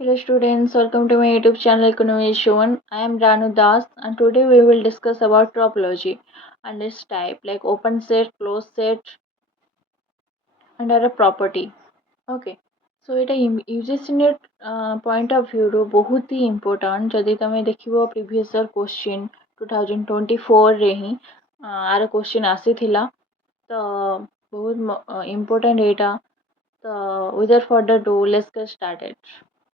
Hello students, welcome to my YouTube channel Economization. I am Ranu Das and today we will discuss about topology and its type like open set, closed set and other property. Okay. So it uses in it point of view रो बहुत ही important जदि तमे देखिबो previous year question 2024 रे ही are question आसीथिला तो बहुत important एटा तो without further ado let's get started.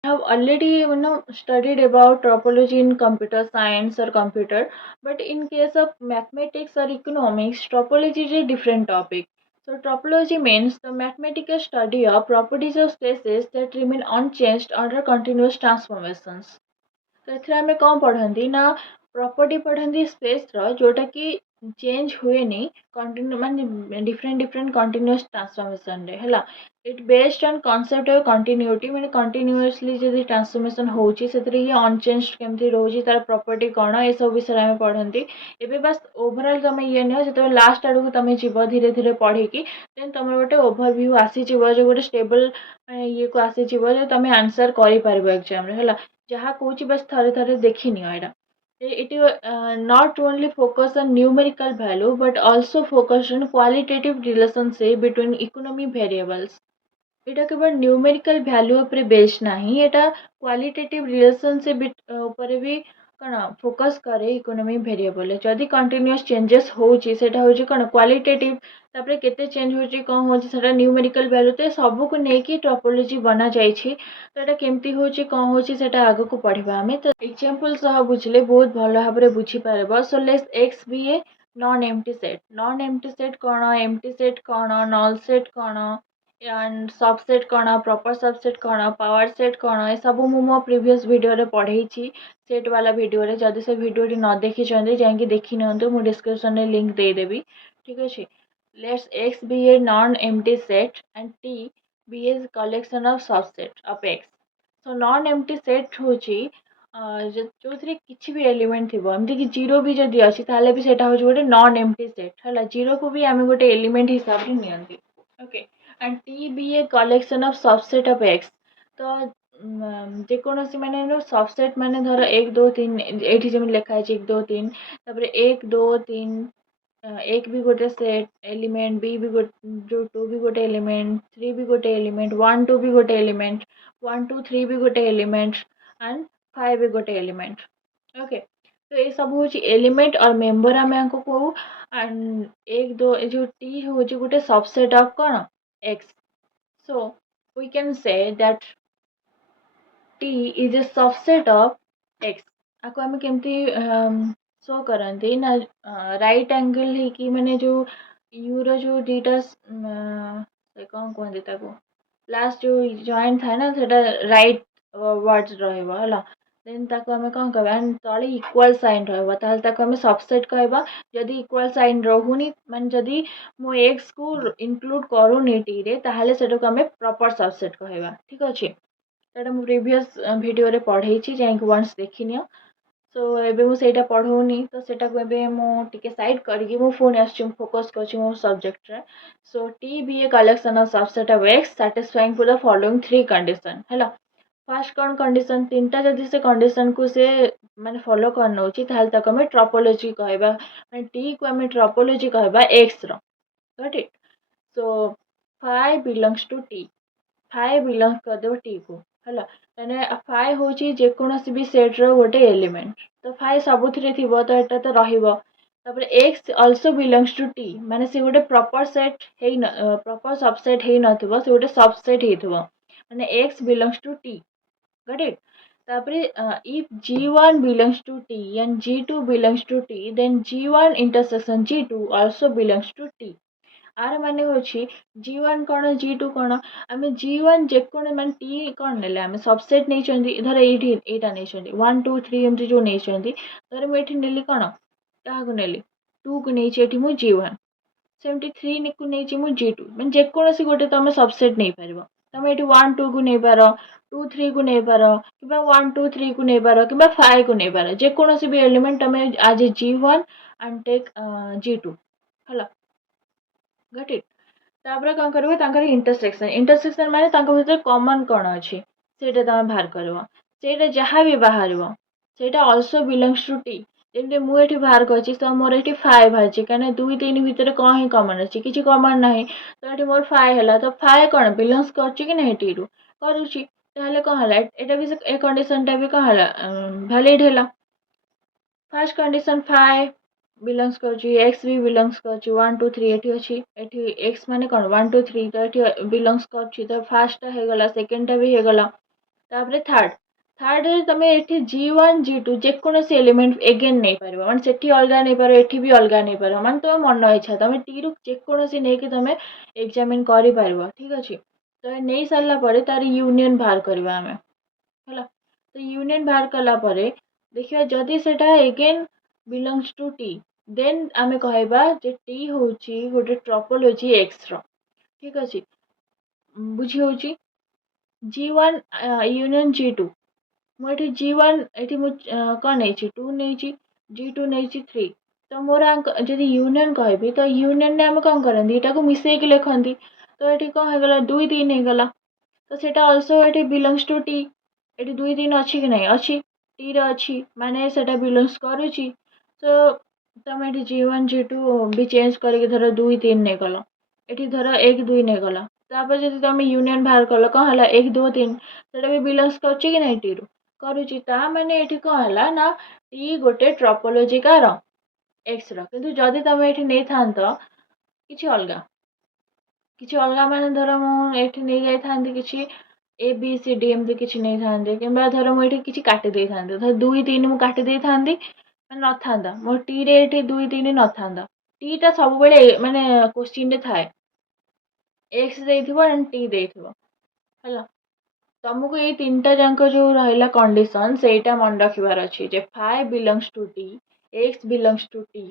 Have already studied about topology in computer science or computer, but in case of mathematics or economics topology is a different topic. So topology means the mathematical study of properties of spaces that remain unchanged under continuous transformations. तो एथिरे आमे कौन पढ़ती ना property पढ़ती space रो जोटा कि change हुए नहीं कंटिन्यू माने डिफरेंट डिफरेंट कंटिन्यूअस ट्रांसफॉर्मेशन रे हला it based on concept of continuity माने कंटिन्यूअसली जदी ट्रांसफॉर्मेशन होची सेतरे ये अनचेंज्ड केमती रोजी तार प्रॉपर्टी कोन ए सब विषय आमे पढ़ती एबे बस ओवरऑल तमे ये न जते लास्ट आडू तमे जीव धीरे धीरे पढ़ी कि देन तमे गोटे ओवरव्यू आसी जीव जो गोटे स्टेबल ये को आसी जीव जो तमे आंसर करि परबो एग्जाम रे हला जहाँ कौच बस थरे थरे देखी neo Etah it not only focus on numerical value but also focus on qualitative relationship between economy variables. এটা কেবল न्यूमेरिकल भैल्यू ଉପରେ बेस ନାହିଁ ଏଟା କ୍ୱାଲିଟେଟିଭ୍ ରିଲେସନସିପ୍ ଉପରେ ବି କ'ଣ ଫୋକସ୍ କରେ ଇକୋନୋମି ଭେରିଏବଲ୍ ଯଦି କଣ୍ଟିନ୍ୟୁଅସ୍ ଚେଞ୍ଜେସ୍ ହେଉଛି ସେଇଟା ହେଉଛି କ'ଣ କ୍ୱାଲିଟେଟିଭ୍ ତାପରେ କେତେ ଚେଞ୍ଜ ହେଉଛି କ'ଣ ହେଉଛି ସେଇଟା ନ୍ୟୁମେରିକାଲ ଭ୍ୟାଲୁ ତ ସବୁକୁ ନେଇକି ଟପୋଲୋଜି ବନାଯାଇଛି ତ ଏଇଟା କେମିତି ହେଉଛି କ'ଣ ହେଉଛି ସେଇଟା ଆଗକୁ ପଢ଼ିବା ଆମେ ତ ଏକ୍ଜାମ୍ପଲ୍ ସହ ବୁଝିଲେ ବହୁତ ଭଲ ଭାବରେ ବୁଝିପାରିବ so let's X be a non empty set non empty set କ'ଣ ଏମ୍ପ୍ଟି ସେଟ୍ କ'ଣ ନଲ୍ सेट କ'ଣ एंड सबसेट कौन प्रॉपर सबसेट कौन पावर सेट कौन ए सब मु मो प्रीवियस वीडियो रे पढ़े सेट वाला वीडियो रे जदि से वीडियो न देखी जाकि देखी नियंतु मु डिस्क्रिप्शन रे लिंक दे देबी ठीक अछि let's X be a non empty set and T be a collection of subset of X so non empty set होची जो किसी भी एलिमेंट थी एमती कि जीरो भी जदि अच्छी ताले भी सेटा होची गोटे नॉन एम्प्टी सेट है जीरो को भी आम गोटे एलिमेंट हिसाब से नियंती okay and T be a collection of subset of X तो जेकोसी मैंने सबसेट माने धर एक दो तीन ये जमी लिखा है एक दो तीन तापर एक दो तीन एक भी गोटे सेट एलिमेंट बी भी जो टू भी गोटे एलिमेंट थ्री भी गोटे एलिमेंट वन टू भी गोटे एलिमेंट वन टू थ्री भी गोटे एलिमेंट एंड फाइव भी गोटे एलिमेंट ओके तो ये सब हूँ एलिमेंट और मेंबर आम कहू एंड एक दो जो टी हूँ गोटे सबसेट ऑफ कौन x. So we can say that t is a subset of x. आपको हमें केमती शो करती ना राइट एंगल है कि मैंने जो यूरो जो दीटा कौन कहते ताको लास्ट जो जॉइंट था ना सेटा राइट वर्ड्स रहइबो हला देन ताको हमें कौन कहबा एंड तळे इक्वल साइन रहइबो ताहले ताको हमें सबसेट कहबा जदी इक्वल साइन रहुनी माने जदी मो x को इंक्लूड करूनी टी रे ताहले सेटा को हमें प्रॉपर सबसेट कहबा ठीक अछि सेटा मु प्रीवियस वीडियो रे पढेछि जाई वंस देखिनियो सो एबे मु सेटा पढ़ौनी तो सेटा को एबे मु टिके साइड करके मु फोन आछि फोकस करछि मो सब्जेक्ट रे so T be a collection of subset of x satisfying for the following three condition हैला फर्स्ट कौन कंडीशन तीन टा जदी से कंडीशन को से माने फॉलो करनो अछि ताहले ताको हमें ट्रोपोलॉजी कहबा माने टी को हमें ट्रोपोलॉजी कहबा x रो got it so phi belongs to t phi belongs कर देबो t को हैला माने phi होची जे कोनोसी भी सेट रो गोटे एलिमेंट तो phi सबुथिरे थिबो तो एटा तो रहिबो तापर x also belongs to t माने से गोटे प्रॉपर सेट हेइ न प्रॉपर सबसेट हेइ नथिबो से गोटे सबसेट हेइथिबो माने x belongs to t got it तापर if g1 belongs to t and g2 belongs to t then g1 intersection g2 also belongs to t आर माने होची g1 कोन g2 कोन आमे g1 जेकोन मान t कोन नेले आमे सबसेट नै चंदी इधर एठी एटा नै चंदी 1 2 3 एमती जो नै चंदी तर मु एठी नेली कोन काहा को नेली 2 को नै छि एठी मु g1 सेमती 3 को नै छि मु g2 माने जेकोन सी गोटे तमे सबसेट नै परबो तमे एठी 1 2 को नै पारो 2 3 को नै पारो किबा 1 2 3 को नै पारो किबा 5 को नै पारो जेकोन सी भी एलिमेंट तमे आज g1 एंड टेक g2 हला गॉट इट तापर कौन करबो तांकर इंटरसेक्शन इंटरसेक्शन माने तांकर भीतर कॉमन कोन अछि ସେଇଟା ତମେ ବାହାର କରିବ। ସେଇଟା ଯାହା ବି ବାହାରିବ ସେଇଟା ଅଲସୋ ବିଲଙ୍ଗସ୍ ଟୁ ଟି। ଯେମିତି ମୁଁ ଏଠି ବାହାର କରିଛି ତ ମୋର ଏଠି ଫାଏ ବାହାରିଛି, କାହିଁକିନା 2 3 ଭିତରେ କ'ଣ ହିଁ କମନ୍ ଅଛି, କିଛି କମନ୍ ନାହିଁ। ତ ଏଠି ମୋର ଫାଏ ହେଲା, ତ ଫାଏ କ'ଣ ବିଲଙ୍ଗସ୍ କରୁଛି କି ନାହିଁ ଟିରୁ, କରୁଛି। ତାହେଲେ କ'ଣ ହେଲା, ଏଇଟା ବି ଏ କଣ୍ଡିସନଟା ବି କ'ଣ ହେଲା, ଭ୍ୟାଲିଡ୍ ହେଲା। ଫାର୍ଷ୍ଟ କଣ୍ଡିସନ ଫାଏ ବିଲଙ୍ଗସ୍ କରୁଛି, ଏକ୍ସ ବି ବିଲଙ୍ଗସ୍ କରୁଛି, 1 2 3 ଏଠି ଅଛି, ଏଠି ଏକ୍ସ ମାନେ କ'ଣ 1 2 3, ତ ଏଠି ବିଲଙ୍ଗସ୍ କରୁଛି, ତ ଫାର୍ଷ୍ଟଟା ହେଇଗଲା, ସେକେଣ୍ଡଟା ବି ହେଇଗଲା। ତାପରେ ଥାର୍ଡ଼ରେ ତମେ ଏଠି G1 G2 ଯେକୌଣସି ଏଲିମେଣ୍ଟ ଏଗେନ୍ ନେଇପାରିବ, ମାନେ ସେଠି ଅଲଗା ନେଇପାରିବ, ଏଠି ବି ଅଲଗା ନେଇପାରିବ, ମାନେ ତମ ମନ ଇଚ୍ଛା ତମେ ଟିରୁ ଯେକୌଣସି ନେଇକି ତମେ ଏକ୍ସାମିନ୍ କରିପାରିବ। ଠିକ୍ ଅଛି, ତ ନେଇ ସାରିଲା ପରେ ତାର ୟୁନିୟନ ବାହାର କରିବା ଆମେ ହେଲା। ତ ୟୁନିୟନ ବାହାର କଲା ପରେ ଦେଖିବା ଯଦି ସେଟା ଏଗେନ୍ ବିଲଙ୍ଗସ୍ ଟୁ ଟି, ଦେନ୍ ଆମେ କହିବା ଯେ ଟି ହେଉଛି ଗୋଟେ ଟ୍ରପୋଲୋଜି ଏକ୍ସର। ଠିକ୍ ଅଛି, ବୁଝି ହେଉଛି। G1 ୟୁନିୟନ G2, ମୁଁ ଏଠି G1 ଏଠି ମୁଁ କ'ଣ ନେଇଛି 2 ନେଇଛି, G2 ନେଇଛି 3। ତ ମୋର ଯଦି ୟୁନିୟନ କହିବି ତ ୟୁନିୟନରେ ଆମେ କ'ଣ କରନ୍ତି, ଏଇଟାକୁ ମିଶେଇକି ଲେଖନ୍ତି। ତ ଏଠି କ'ଣ ହେଇଗଲା 2 3 ହେଇଗଲା, ତ ସେଇଟା ଅଲସୋ ଏଠି ବିଲଙ୍ଗସ୍ ଟୁ ଟି। ଏଠି 2 3 ଅଛି କି ନାହିଁ, ଅଛି, ଟିରେ ଅଛି, ମାନେ ସେଟା ବିଲଙ୍ଗସ୍ କରୁଛି। ତ ତମେ ଏଠି G1 G2 ବି ଚେଞ୍ଜ କରିକି ଧର 2 3 ନେଇଗଲ, ଏଠି ଧର 1 2 ନେଇଗଲ। ତାପରେ ଯଦି ତମେ ୟୁନିୟନ ବାହାର କଲ କ'ଣ ହେଲା 1 2 3, ସେଟା ବି ବିଲଙ୍ଗସ୍ କରୁଛି କି ନାହିଁ ଟିରୁ, କରୁଛି। ତା ମାନେ ଏଠି କ'ଣ ହେଲା ନା ଟି ଗୋଟେ ଟ୍ରପୋଲୋଜି କାର ଏକ୍ସର। କିନ୍ତୁ ଯଦି ତମେ ଏଠି ନେଇଥାନ୍ତ କିଛି ଅଲଗା ମାନେ ଧର ମୁଁ ଏଠି ନେଇଯାଇଥାନ୍ତି କିଛି ଏ ବି ସି ଡି ଏମିତି କିଛି ନେଇଥାନ୍ତି, କିମ୍ବା ଧର ମୁଁ ଏଠି କିଛି କାଟି ଦେଇଥାନ୍ତି, ଧର 2 3 ମୁଁ କାଟି ଦେଇଥାନ୍ତି, ମାନେ ନଥାନ୍ତା ମୋ ଟିରେ ଏଠି 2 3 ନଥାନ୍ତା। ଟିଟା ସବୁବେଳେ ମାନେ କୋଶ୍ଚିନ୍ରେ ଥାଏ, ଏକ୍ସ ଦେଇଥିବ ଆଣ୍ଡ ଟି ଦେଇଥିବ ହେଲା। ତମକୁ ଏଇ ତିନିଟା ଯାକ ଯୋଉ ରହିଲା କଣ୍ଡିସନ ସେଇଟା ମନେ ରଖିବାର ଅଛି ଯେ phi belongs to T, X belongs to T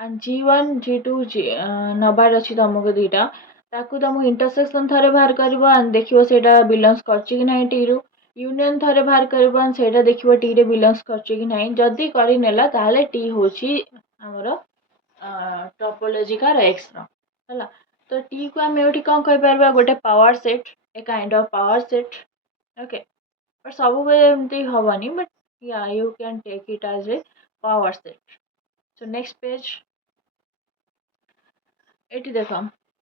and G1 G2 ନବାର ଅଛି ତମକୁ ଦୁଇଟା। ତାକୁ ତମକୁ ଇଣ୍ଟରସେକ୍ସନ ଥରେ ବାହାର କରିବ ଆଣ୍ଡ ଦେଖିବ ସେଇଟା ବିଲଙ୍ଗସ୍ କରୁଛି କି ନାହିଁ ଟିରୁ। ୟୁନିୟନ ଥରେ ବାହାର କରିବ ଆଣ୍ଡ ସେଇଟା ଦେଖିବ ଟିରେ ବିଲଙ୍ଗସ୍ କରୁଛି କି ନାହିଁ। ଯଦି କରିନେଲା ତାହେଲେ ଟି ହେଉଛି ଆମର ଟପୋଲୋଜିକାଲ ଏକ୍ସର ହେଲା। ତ ଟି କୁ ଆମେ ଏଠି କ'ଣ କହିପାରିବା, ଗୋଟେ power set, a kind of power set. Okay, but ସବୁବେଳେ ଏମିତି ହବନି, but yeah you can take it as a power set. So next page ଏଠି ଦେଖ,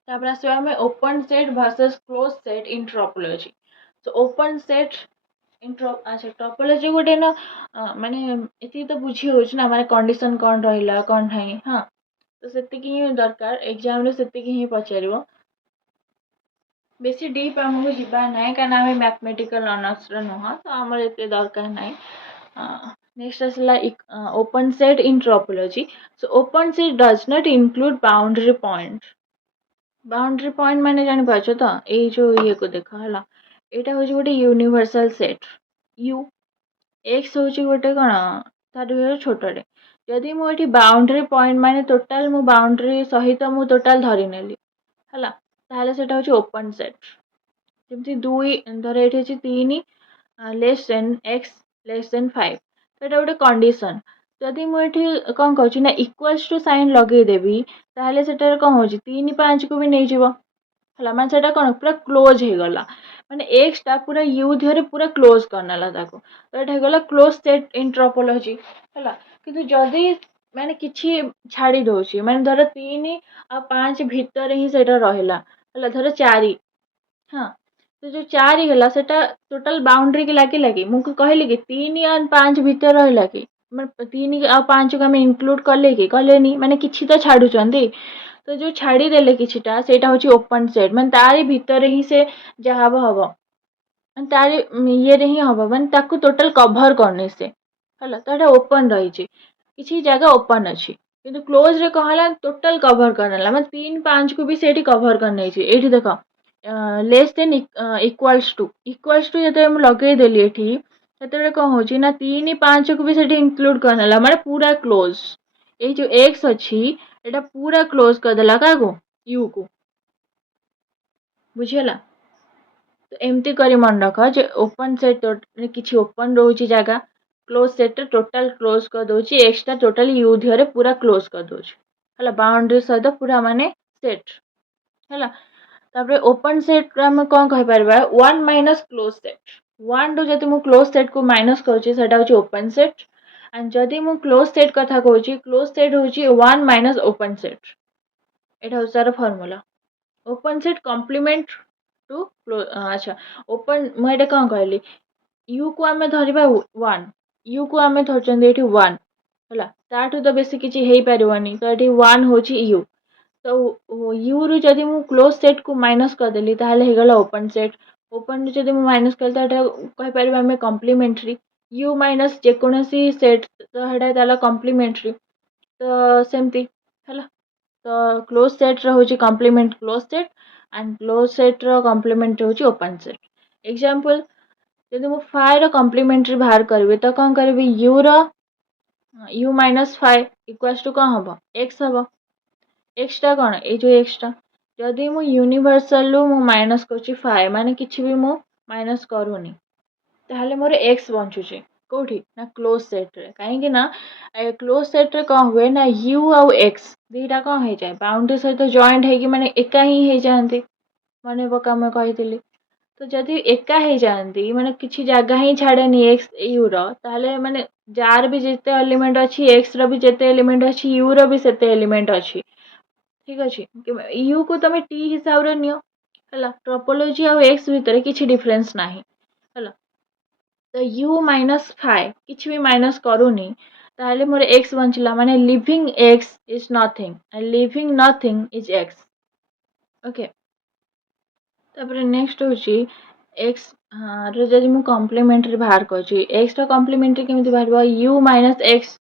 ତାପରେ ଆସିବା ଆମେ open set versus close set in topology. So open set ଆଚ୍ଛା topology ଗୋଟେ ନା ମାନେ ଏତିକି ତ ବୁଝି ହେଉଛି ନା, ମାନେ କଣ୍ଡିସନ୍ କ'ଣ ରହିଲା କ'ଣ ନାହିଁ। ହଁ, ତ ସେତିକି ହିଁ ଦରକାର, ଏକ୍ଜାମ୍ରେ ସେତିକି ହିଁ ପଚାରିବ, ବେଶୀ ଡିପ୍ ଆମକୁ ଯିବାର ନାହିଁ, କାରଣ ଆମେ ମ୍ୟାଥମେଟିକାଲ ଅନର୍ସର ନୁହଁ, ତ ଆମର ଏତେ ଦରକାର ନାହିଁ। ନେକ୍ସଟ ଆସିଲା open set in topology. So open set does not include boundary point. Boundary point ମାନେ ଜାଣିପାରୁଛ ତ, ଏଇ ଯୋଉ ଇଏକୁ ଦେଖ ହେଲା, ଏଇଟା ହେଉଛି ଗୋଟେ ୟୁନିଭର୍ସାଲ ସେଟ୍। ୟୁ ଏକ୍ସ ହେଉଛି ଗୋଟେ କ'ଣ ତାଠୁ ଛୋଟଟେ। ଯଦି ମୁଁ ଏଠି ବାଉଣ୍ଡରୀ ପଏଣ୍ଟ ମାନେ ଟୋଟାଲ ମୁଁ ବାଉଣ୍ଡରୀ ସହିତ ମୁଁ ଟୋଟାଲ ଧରିନେଲି ହେଲା, ତାହେଲେ ସେଟା ହେଉଛି ଓପନ୍ ସେଟ୍। ଯେମିତି 2 ଧର ଏଠି ଅଛି 3 less than X less than 5, ତ ଏଇଟା ଗୋଟେ କଣ୍ଡିସନ୍। ଯଦି ମୁଁ ଏଠି କ'ଣ କରୁଛି ନା ଇକ୍ୱାଲ୍ସ ଟୁ ସାଇନ୍ ଲଗେଇଦେବି, ତାହେଲେ ସେଟାରେ କ'ଣ ହେଉଛି 3 5କୁ ବି ନେଇଯିବ ହେଲା, ମାନେ ସେଟା କ'ଣ ପୁରା କ୍ଲୋଜ୍ ହେଇଗଲା, ମାନେ ଏକ୍ସଟା ପୁରା ୟୁ ଦେହରେ ପୁରା କ୍ଲୋଜ୍ କରିନେଲା ତାକୁ, ତ ଏଇଟା ହେଇଗଲା କ୍ଲୋଜ୍ ସେଟ୍ ଇନ୍ ଟ୍ରପୋଲୋଜି ହେଲା। କିନ୍ତୁ ଯଦି ମାନେ କିଛି ଛାଡ଼ି ଦେଉଛି, ମାନେ ଧର 3 ଆଉ 5 ଭିତରେ ହିଁ ସେଇଟା ରହିଲା ହେଲା, ଧର 4, ହଁ, ତ ଯୋଉ 4 ହେଲା ସେଟା ଟୋଟାଲ ବାଉଣ୍ଡରୀ କି ଲାଗିଲା କି, ମୁଁ କହିଲି କି 3 ଆଉ 5 ଭିତରେ ରହିଲା କି, ମାନେ 3 ଆଉ 5କୁ ଆମେ ଇନକ୍ଲୁଡ୍ କଲେ କି କଲେନି, ମାନେ କିଛି ତ ଛାଡୁଛନ୍ତି। ତ ଯୋଉ ଛାଡ଼ିଦେଲେ କିଛିଟା ସେଇଟା ହେଉଛି ଓପନ୍ ସେଟ୍, ମାନେ ତାରି ଭିତରେ ହିଁ ସେ ଯାହା ହବ ମାନେ ତାରି ଇଏରେ ହିଁ ହବ, ମାନେ ତାକୁ ଟୋଟାଲ କଭର କରିନି ସେ ହେଲା, ତ ଏଇଟା ଓପନ୍ ରହିଛି, କିଛି ଜାଗା ଓପନ୍ ଅଛି। କିନ୍ତୁ କ୍ଲୋଜ୍ରେ କ'ଣ ହେଲା ଟୋଟାଲ କଭର କରିନେଲା, ମାନେ 3 5କୁ ବି ସେଇଠି କଭର କରିନେଇଛି। ଏଇଠି ଦେଖ ଲେସ୍ ଦେନ୍ ଇକ୍ୱାଲ୍ସ ଟୁ ଯେତେବେଳେ ମୁଁ ଲଗେଇଦେଲି ଏଠି, ସେତେବେଳେ କ'ଣ ହେଉଛି ନା 3 5କୁ ବି ସେଠି ଇନକ୍ଲୁଡ୍ କରିନେଲା, ମାନେ ପୁରା କ୍ଲୋଜ୍। ଏଇ ଯୋଉ ଏକ୍ସ ଅଛି ଏଇଟା ପୁରା କ୍ଲୋଜ୍ କରିଦେଲା କାହାକୁ, ୟୁକୁ, ବୁଝିହେଲା। ତ ଏମିତି କରି ମନେ ରଖ ଯେ ଓପନ୍ ସେଟ୍ କିଛି ଓପନ୍ ରହୁଛି ଜାଗା, କ୍ଲୋଜ୍ ସେଟ୍ରେ ଟୋଟାଲ କ୍ଲୋଜ୍ କରିଦେଉଛି, ଏକ୍ସଟା ଟୋଟାଲି ୟୁ ଦେହରେ ପୁରା କ୍ଲୋଜ୍ କରିଦେଉଛି ହେଲା, ବାଉଣ୍ଡରୀ ସହିତ ପୁରା ମାନେ ସେଟ୍ ହେଲା। ତାପରେ ଓପନ୍ ସେଟ୍ ଆମେ କ'ଣ କହିପାରିବା, 1 ମାଇନସ୍ କ୍ଲୋଜ୍ ସେଟ୍। वन रु जदि मु क्लोज सेट को माइनस करूची सेटा होची ओपन सेट एंड जदि मु क्लोज सेट कथा कहूची क्लोज सेट होची वन माइनस ओपन सेट एटा होची तार formula open set complement to close अच्छा ओपन मु एटा कोन कहली यू को आमे धरिबा वन यू को आमे धरचंदी एठी वन हला ताठू तो बेसी किछि हेई परिवनी तो एठी वन होची यू तो यू रु जदि मु क्लोज सेट को माइनस कर देली ताहले हे गला ओपन सेट ओपन रु जदि मु माइनस करली ताटा कहि परिबा आमे कॉम्प्लीमेंटरी यू माइनस जे कोनोसी सेट तो हेडा ताला कॉम्प्लीमेंटरी तो सेमती हला तो क्लोज सेट रो होची complement close set and close set रो कॉम्प्लीमेंट होची ओपन सेट एग्जांपल जदि मु फाइ रो कॉम्प्लीमेंटरी बाहर करबी तो कोन करबी यू रो U minus phi equals to कोन हबो एक्स हबो एक्सटा कौन ये जो एक्सटा जदि मु यूनिवर्सल मु माइनस करछि 5 माने किछि भी मु माइनस करूनी ताहले मोर एक्स बंचुछि कोठी ना क्लोज सेट रे काहे कि ना क्लोज सेट रे कोन हुए ना यू आउ एक्स दीटा कोन हे जाय बाउंड्री सहित जॉइंट हे कि माने एका ही हे जानती माने बका मैं कहितली तो जदि एका हे जानती माने किछि जगह ही छाड़ेनी एक्स यू रो ताहले माने जार भी जेते एलिमेंट अछि एक्स रो भी जेते एलिमेंट अछि यू रो भी सेते एलिमेंट अछि ठीक अच्छे यू को तुम टी हिसाब रे नियो हला ट्रोपोलॉजी आ एक्स भितर किसी डिफरेंस नाही हला तो यू माइनस फाइव किसी भी माइनस करूनी ताहले मोर एक्स बंचला माने living X is nothing and living nothing is x okay तापर नेक्स्ट होची एक्स रो जदि मु कॉम्प्लीमेंटरी बाहर करछि एक्स रो कॉम्प्लीमेंटरी केमिति बाहरबो यू माइनस एक्स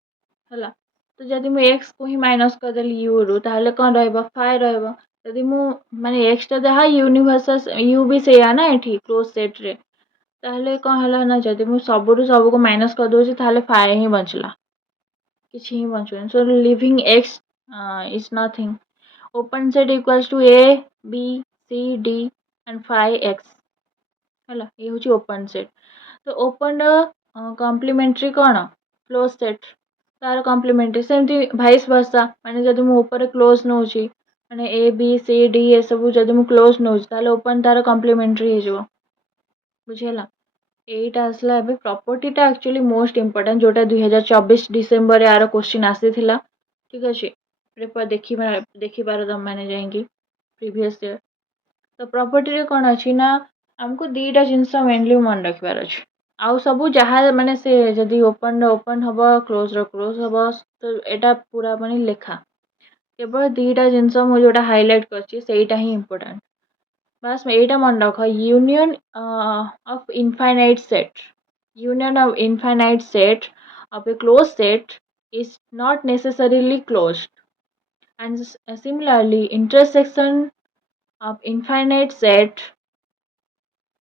हला तो जदि मु एक्स को ही माइनस कर देली यू रु ताहले कोन रहबो फाइ रहबो जदि मु माने एक्स टा देहा यूनिवर्सल यू भी सेया ना एठी क्लोज सेट रे ताहले कोन हला ना जदि मु सब रु सब को माइनस कर दोछि ताहले फाइ ही बचला किछि ही बचुन so leaving X is nothing open set equals to A B C D and phi X हला ये होची ओपन सेट तो ओपन कॉम्प्लीमेंटरी कौन क्लोज सेट तार कॉम्प्लीमेंटरी सेमती भाइस वर्सा माने जदि मु ऊपर क्लोज नउची माने ए बी सी डी ए सब जदि मु क्लोज नउची ताले ओपन तार कॉम्प्लीमेंटरी हे जबो बुझियला एटा आसला एबे प्रॉपर्टीटा एक्चुअली मोस्ट इंपोर्टेंट जोटा 2024 डिसेंबर रे आरो क्वेश्चन आसीथिला ठीक अछि पेपर देखि बार दम माने जाएंगी प्रीवियस ईयर तो प्रॉपर्टी रे कोन अछि ना हमको दीटा जिंस मेनली मन रखबार अछि आउ सबू जहाँ माने से जदि ओपन हबो क्लोज रो क्लोज हबो तो एटा पूरा माने लेखा केवल दीटा जिंस मु जोटा हाइलाइट करछि सेटा ही इंपोर्टेंट बस एटा मन रख union of infinite set union of infinite set of a closed set is not necessarily closed and similarly intersection of infinite set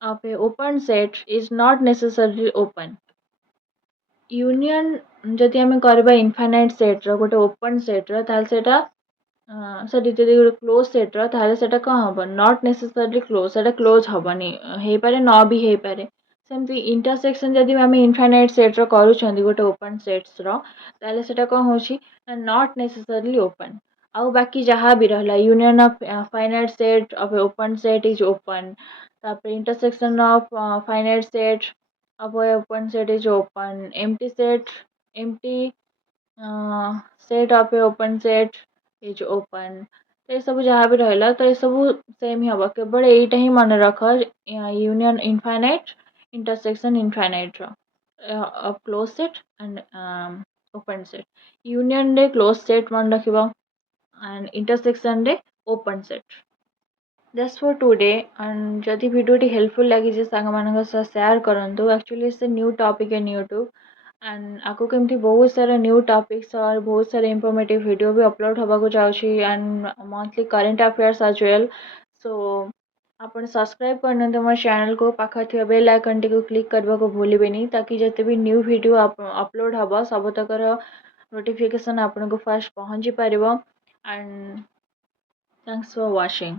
of a open set is not necessarily open union जदि आम करबा infinite set रो गोटे open set रो ताल सेटा sorry जदि गोटे close set रो ताल सेटा कोन हबो नॉट नेसेसरली क्लोज सेटा क्लोज हबनी हे पारे न भी हे पारे सेमती इंटरसेक्शन जदि आम इनफाइनाइट सेट रो करूछंदी गोटे ओपन सेट्स रो ताले सेटा कोन होची नॉट नेसेसरली ओपन आउ बाकी जहाँ भी रहला union of finite set of open set is open तापर intersection of finite set of a open set is open empty set of a open set is open तो ये सब जहाँ भी रहला तो ये सब सेम ही हबो केवल एटा ही मन रख यूनियन इनफाइनाइट इंटरसेक्शन इनफाइनाइट रो of close set and open set union रे क्लोज सेट मन रखिबो एंड इंटरसेक्शन रे open set just for today and जदि भिडियोटी हेल्पफुल लगी सांग सेयार करूँ एक्चुअली से new topic in YouTube and आपको केमती बहुत सारा न्यू टॉपिक्स और बहुत सारे इंफॉर्मेटिव वीडियो भी अपलोड होगा जाऊँगी and monthly current affairs as well so आप सब्सक्राइब करते मोर चैनल को पाखे थी बेल आइकन टी क्लिक करने को भूलें ताकि जिते भी न्यू वीडियो अपलोड हम सबतक नोटिफिकेशन आपन को फर्स्ट पहुँची पार एंड थैंक्स फॉर वाचिंग।